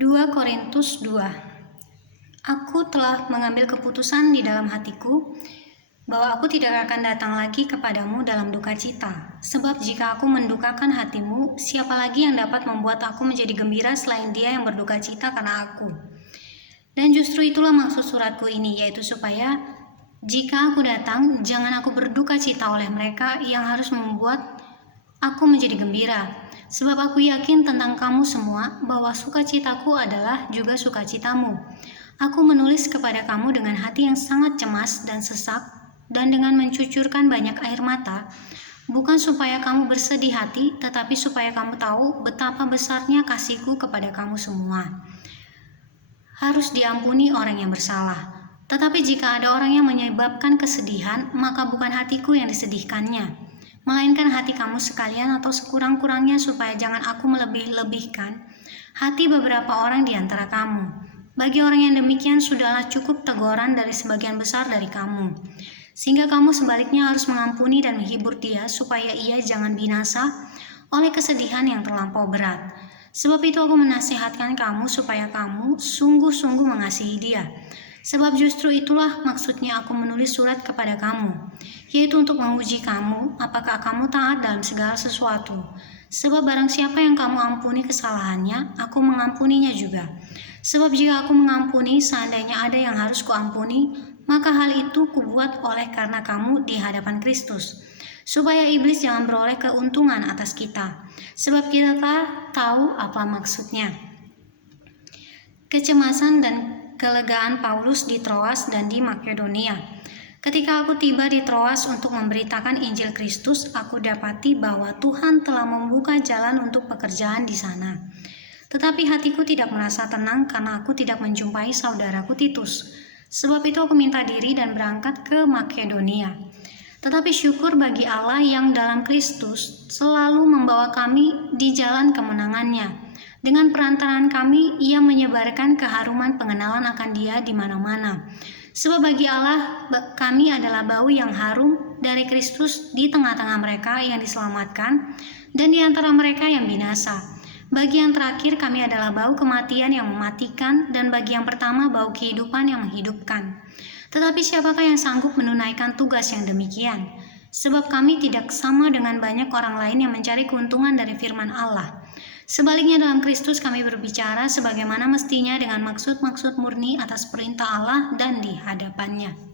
2 Korintus 2. Aku telah mengambil keputusan di dalam hatiku bahwa aku tidak akan datang lagi kepadamu dalam duka cita. Sebab jika aku mendukakan hatimu, siapa lagi yang dapat membuat aku menjadi gembira selain Dia yang berduka cita karena aku? Dan justru itulah maksud suratku ini, yaitu supaya jika aku datang, jangan aku berduka cita oleh mereka yang harus membuat aku menjadi gembira. Sebab aku yakin tentang kamu semua bahwa sukacitaku adalah juga sukacitamu. Aku menulis kepada kamu dengan hati yang sangat cemas dan sesak dan dengan mencucurkan banyak air mata, bukan supaya kamu bersedih hati, tetapi supaya kamu tahu betapa besarnya kasihku kepada kamu semua. Harus diampuni orang yang bersalah. Tetapi jika ada orang yang menyebabkan kesedihan, maka bukan hatiku yang disedihkannya, melainkan hati kamu sekalian atau sekurang-kurangnya supaya jangan aku melebih-lebihkan hati beberapa orang di antara kamu. Bagi orang yang demikian sudahlah cukup teguran dari sebagian besar dari kamu, sehingga kamu sebaliknya harus mengampuni dan menghibur dia supaya ia jangan binasa oleh kesedihan yang terlampau berat. Sebab itu aku menasihatkan kamu supaya kamu sungguh-sungguh mengasihi dia. Sebab justru itulah maksudnya aku menulis surat kepada kamu, yaitu untuk menguji kamu apakah kamu taat dalam segala sesuatu. Sebab barang siapa yang kamu ampuni kesalahannya, aku mengampuninya juga. Sebab jika aku mengampuni, seandainya ada yang harus kuampuni, maka hal itu kubuat oleh karena kamu di hadapan Kristus, supaya iblis jangan beroleh keuntungan atas kita. Sebab kita tahu apa maksudnya. Kecemasan dan kelegaan Paulus di Troas dan di Makedonia. Ketika aku tiba di Troas untuk memberitakan Injil Kristus, aku dapati bahwa Tuhan telah membuka jalan untuk pekerjaan di sana. Tetapi hatiku tidak merasa tenang karena aku tidak menjumpai saudaraku Titus. Sebab itu aku minta diri dan berangkat ke Makedonia. Tetapi syukur bagi Allah yang dalam Kristus selalu membawa kami di jalan kemenangannya. Dengan perantaraan kami, Ia menyebarkan keharuman pengenalan akan Dia di mana-mana. Sebab bagi Allah, kami adalah bau yang harum dari Kristus di tengah-tengah mereka yang diselamatkan dan di antara mereka yang binasa. Bagi yang terakhir kami adalah bau kematian yang mematikan, dan bagi yang pertama bau kehidupan yang menghidupkan. Tetapi siapakah yang sanggup menunaikan tugas yang demikian? Sebab kami tidak sama dengan banyak orang lain yang mencari keuntungan dari firman Allah. Sebaliknya dalam Kristus kami berbicara sebagaimana mestinya dengan maksud-maksud murni atas perintah Allah dan di hadapannya.